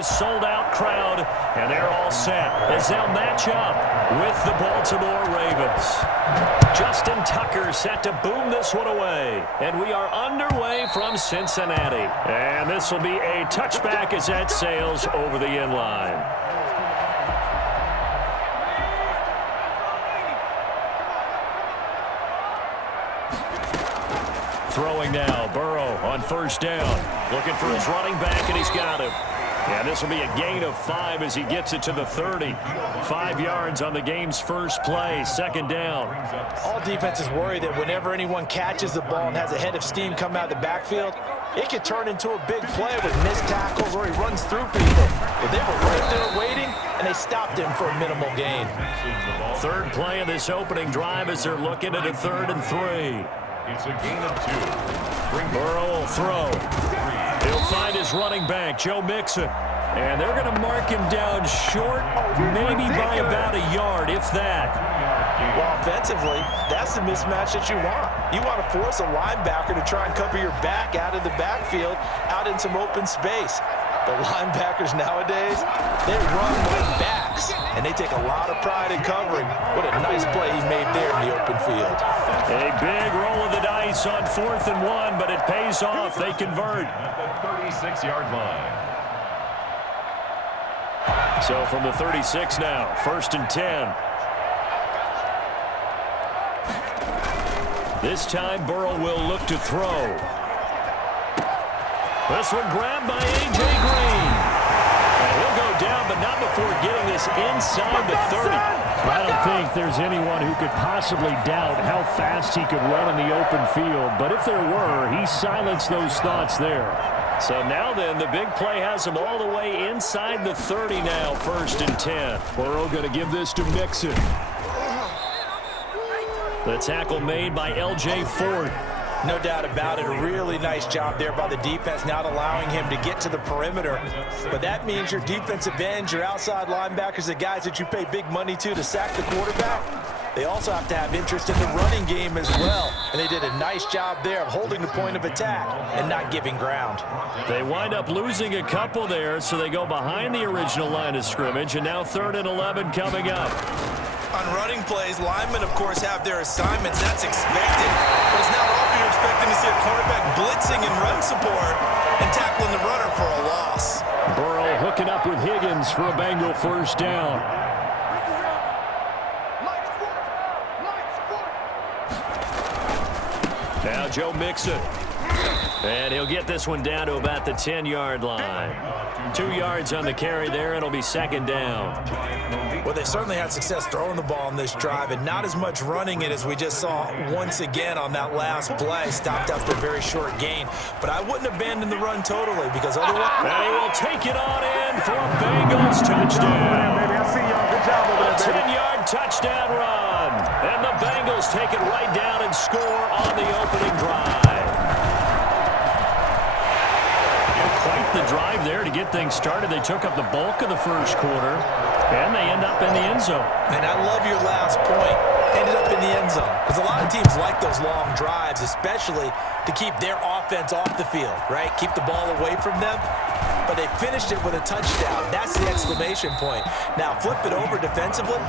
this sold-out crowd, and they're all set as they'll match up with the Baltimore Ravens. Justin Tucker set to boom this one away, and we are underway from Cincinnati. And this will be a touchback as that sails over the end line. Throwing now, Burrow on first down. Looking for his running back, and he's got him. And this will be a gain of 5 as he gets it to the 30. 5 yards on the game's first play, second down. All defenses worry that whenever anyone catches the ball and has a head of steam come out of the backfield, it could turn into a big play with missed tackles or he runs through people. But they were right there waiting, and they stopped him for a minimal gain. Third play of this opening drive as they're looking at a 3rd and 3. It's a gain of 2. Burrow will throw. He'll find his running back, Joe Mixon. And they're going to mark him down short, maybe by about a yard, if that. Well, offensively, that's the mismatch that you want. You want to force a linebacker to try and cover your back out of the backfield, out in some open space. The linebackers nowadays, they run like backs, and they take a lot of pride in covering. What a nice play he made there in the open field. A big roll of the dice on 4th and 1, but it pays off. They convert. At the 36-yard line. So from the 36 now, 1st and 10. This time Burrow will look to throw. This one grabbed by A.J. Green. And he'll go down, but not before getting this inside the 30. I don't think there's anyone who could possibly doubt how fast he could run in the open field. But if there were, he silenced those thoughts there. So now then, the big play has him all the way inside the 30 now, 1st and 10. Burrow going to give this to Mixon. The tackle made by L.J. Ford. No doubt about it. A really nice job there by the defense, not allowing him to get to the perimeter. But that means your defensive ends, your outside linebackers, the guys that you pay big money to sack the quarterback, they also have to have interest in the running game as well. And they did a nice job there of holding the point of attack and not giving ground. They wind up losing a couple there, so they go behind the original line of scrimmage, and now 3rd and 11 coming up. On running plays, linemen, of course, have their assignments. That's expected. But it's not often you're expecting to see a cornerback blitzing in run support and tackling the runner for a loss. Burrow hooking up with Higgins for a Bengal first down. Now Joe Mixon. And he'll get this one down to about the 10-yard line. 2 yards on the carry there. It'll be 2nd down. Well, they certainly had success throwing the ball on this drive and not as much running it as we just saw once again on that last play. Stopped after a very short gain. But I wouldn't abandon the run totally because otherwise... And he will take it on in for a Bengals touchdown. A 10-yard touchdown run. And the Bengals take it right down and score on the opening drive. Quite the drive there to get things started. They took up the bulk of the first quarter, and they end up in the end zone. And I love your last point. Ended up in the end zone. Because a lot of teams like those long drives, especially to keep their offense off the field, right? Keep the ball away from them. But they finished it with a touchdown. That's the exclamation point. Now, flip it over defensively.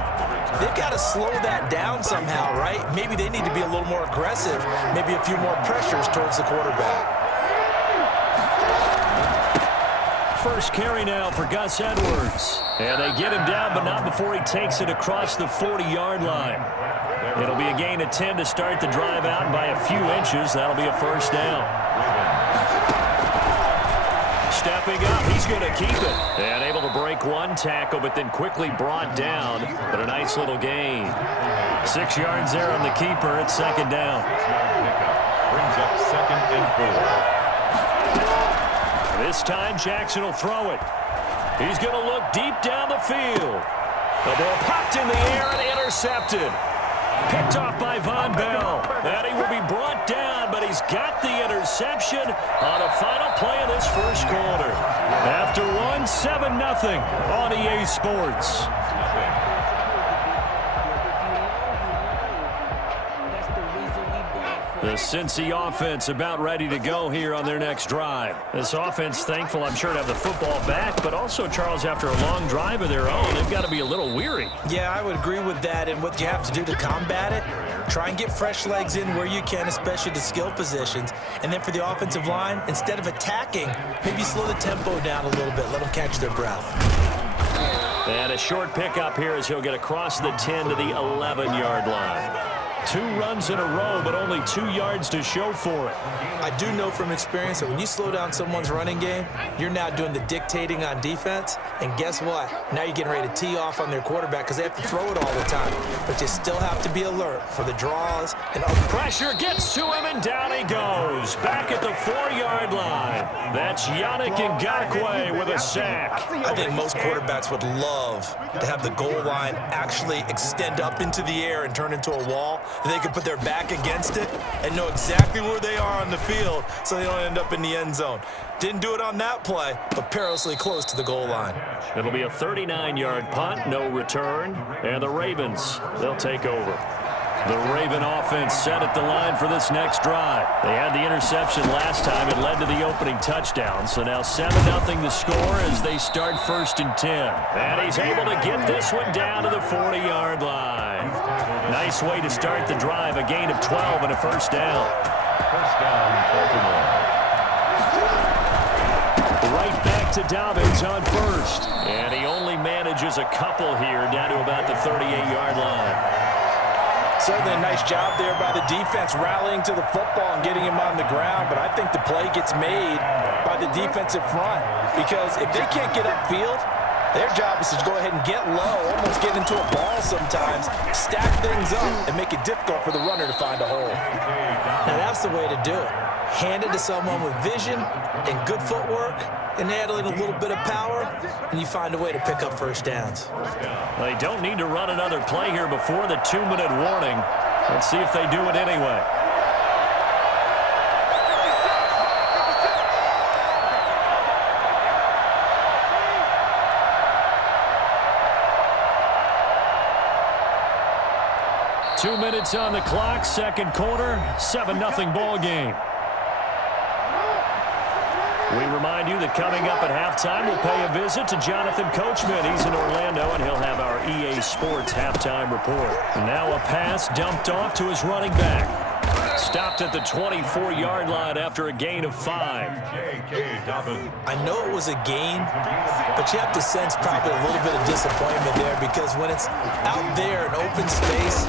They've got to slow that down somehow, right? Maybe they need to be a little more aggressive. Maybe a few more pressures towards the quarterback. First carry now for Gus Edwards. And they get him down, but not before he takes it across the 40-yard line. It'll be a gain of 10 to start the drive out, and by a few inches, that'll be a first down. Stepping up, he's going to keep it. And able to break one tackle, but then quickly brought down. But a nice little gain. 6 yards there on the keeper. It's 2nd down. Brings up 2nd and 4. This time, Jackson will throw it. He's going to look deep down the field. The ball popped in the air and intercepted. Picked off by Von Bell. And he will be brought down, but he's got the interception on a final play of this first quarter. After one, 7-0 on EA Sports. The Cincy offense about ready to go here on their next drive. This offense thankful, I'm sure, to have the football back, but also, Charles, after a long drive of their own, they've got to be a little weary. Yeah, I would agree with that, and what you have to do to combat it, try and get fresh legs in where you can, especially the skill positions. And then for the offensive line, instead of attacking, maybe slow the tempo down a little bit, let them catch their breath. And a short pickup here as he'll get across the 10 to the 11-yard line. 2 runs in a row, but only 2 yards to show for it. I do know from experience that when you slow down someone's running game, you're now doing the dictating on defense. And guess what? Now you're getting ready to tee off on their quarterback because they have to throw it all the time. But you still have to be alert for the draws and other pressure gets to him, and down he goes. Back at the 4-yard line. That's Yannick Ngakoue with a sack. I think most quarterbacks would love to have the goal line actually extend up into the air and turn into a wall. They can put their back against it and know exactly where they are on the field so they don't end up in the end zone. Didn't do it on that play, but perilously close to the goal line. It'll be a 39-yard punt, no return, and the Ravens, they'll take over. The Raven offense set at the line for this next drive. They had the interception last time. It led to the opening touchdown. So now 7-0 the score as they start 1st and 10. And he's able to get this one down to the 40-yard line. Nice way to start the drive. A gain of 12 and a first down. First down, Baltimore. Right back to Dobbins on first. And he only manages a couple here down to about the 38-yard line. Certainly a nice job there by the defense rallying to the football and getting him on the ground, but I think the play gets made by the defensive front because if they can't get upfield, their job is to go ahead and get low, almost get into a ball sometimes, stack things up, and make it difficult for the runner to find a hole. Now that's the way to do it. Hand it to someone with vision and good footwork and handling a little bit of power, and you find a way to pick up first downs. They don't need to run another play here before the 2-minute warning. Let's see if they do it anyway. Two minutes on the clock, second quarter, 7-0 ball game. We remind you that coming up at halftime, we'll pay a visit to Jonathan Coachman. He's in Orlando, and he'll have our EA Sports halftime report. And now a pass dumped off to his running back. Stopped at the 24-yard line after a gain of 5. I know it was a gain, but you have to sense probably a little bit of disappointment there because when it's out there in open space,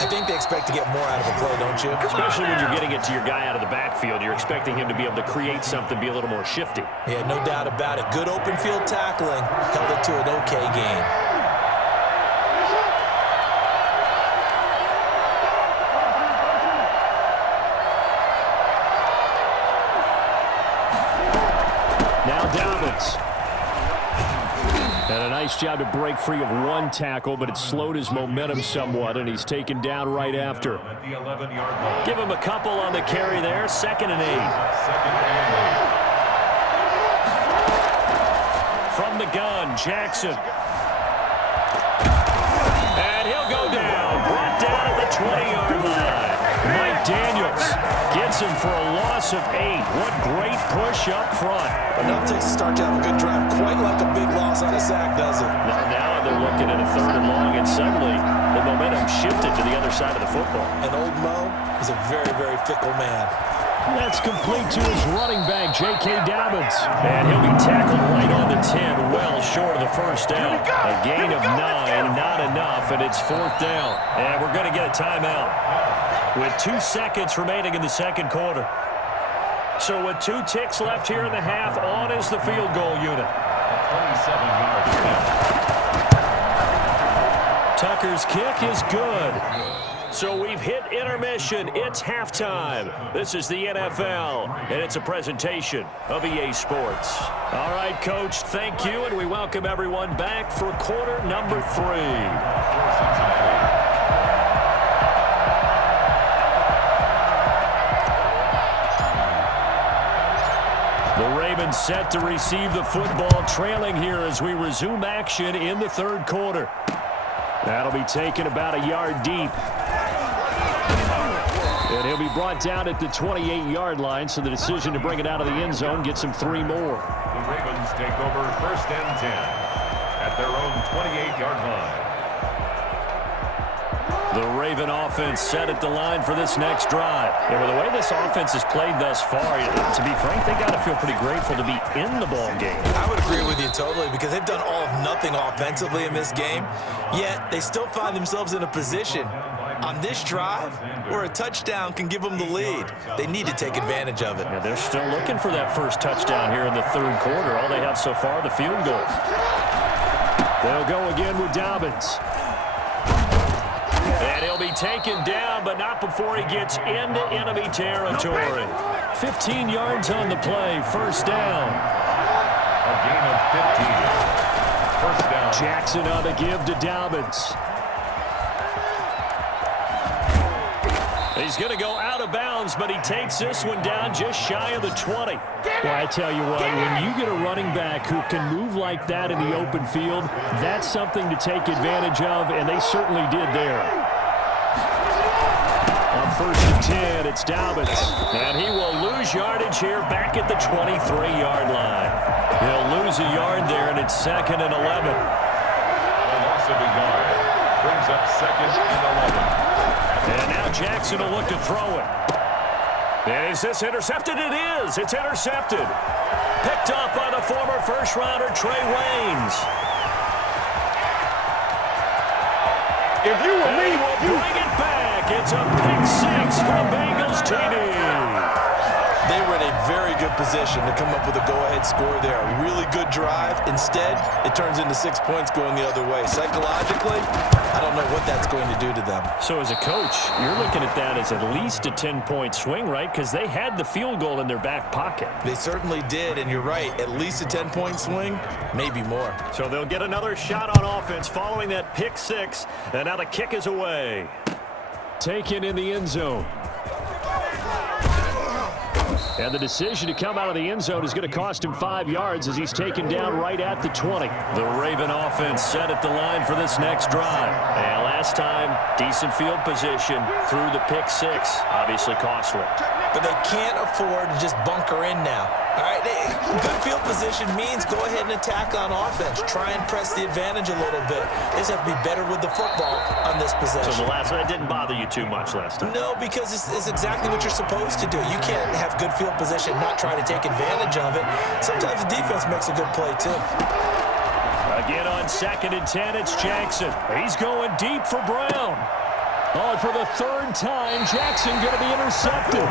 I think they expect to get more out of a play, don't you? Especially when you're getting it to your guy out of the backfield. You're expecting him to be able to create something, be a little more shifty. Yeah, no doubt about it. Good open field tackling held it to an okay gain. Now Dobbins. And a nice job to break free of one tackle, but it slowed his momentum somewhat, and he's taken down right after. Give him a couple on the carry there. 2nd and 8. From the gun, Jackson. And he'll go down. Brought down at the 20-yard line. Mike Daniels gets him for a loss of 8. What great push up front. Enough to start to have a good drive, quite like a big loss on a sack, does it? Now they're looking at a 3rd and long, and suddenly the momentum shifted to the other side of the football. And old Mo is a very, very fickle man. That's complete to his running back, J.K. Dobbins. And he'll be tackled right on the 10, well short of the first down. A gain of 9, not enough, and it's 4th down. And we're going to get a timeout with 2 seconds remaining in the second quarter. So with 2 ticks left here in the half, on is the field goal unit. 27-yard Tucker's kick is good. So we've hit intermission. It's halftime. This is the NFL, and it's a presentation of EA Sports. All right, Coach, thank you, and we welcome everyone back for quarter number 3. The Ravens set to receive the football, trailing here as we resume action in the 3rd quarter. That'll be taken about a yard deep. And he'll be brought down at the 28-yard line, so the decision to bring it out of the end zone gets him 3 more. The Ravens take over 1st and 10 at their own 28-yard line. The Raven offense set at the line for this next drive. And with the way this offense has played thus far, to be frank, they got to feel pretty grateful to be in the ball game. I would agree with you totally because they've done all of nothing offensively in this game, yet they still find themselves in a position on this drive where a touchdown can give them the lead. They need to take advantage of it. Yeah, they're still looking for that first touchdown here in the 3rd quarter. All they have so far, the field goal. They'll go again with Dobbins. And he'll be taken down, but not before he gets into enemy territory. 15 yards on the play, 1st down. A gain of 15. 1st down. Jackson on the give to Dobbins. He's going to go out of bounds, but he takes this one down just shy of the 20. Well, I tell you what, when you get a running back who can move like that in the open field, that's something to take advantage of, and they certainly did there. On 1st and 10, it's Dobbins. And he will lose yardage here back at the 23-yard line. He'll lose a yard there, and it's 2nd and 11. A loss of a yard brings up 2nd and 11. And now Jackson will look to throw it. Is this intercepted? It is. It's intercepted. Picked off by the former first-rounder Trey Waynes. If you were me, will bring it back. It's a pick 6 for the Bengals TD. They were in a very good position to come up with a go-ahead score there. A really good drive. Instead, it turns into 6 points going the other way. Psychologically, I don't know what that's going to do to them. So as a coach, you're looking at that as at least a 10-point swing, right? Because they had the field goal in their back pocket. They certainly did, and you're right. At least a 10-point swing, maybe more. So they'll get another shot on offense following that pick 6. And now the kick is away. Taken in the end zone. And the decision to come out of the end zone is going to cost him 5 yards as he's taken down right at the 20. The Raven offense set at the line for this next drive. And last time, decent field position through the pick 6. Obviously costly. But they can't afford to just bunker in now. All right, good field position means go ahead and attack on offense. Try and press the advantage a little bit. They just have to be better with the football on this possession. So the last one, that didn't bother you too much last time? No, because it's exactly what you're supposed to do. You can't have good field position, not try to take advantage of it. Sometimes the defense makes a good play, too. Again on 2nd and 10, it's Jackson. He's going deep for Brown. Oh, and for the 3rd time, Jackson going to be intercepted.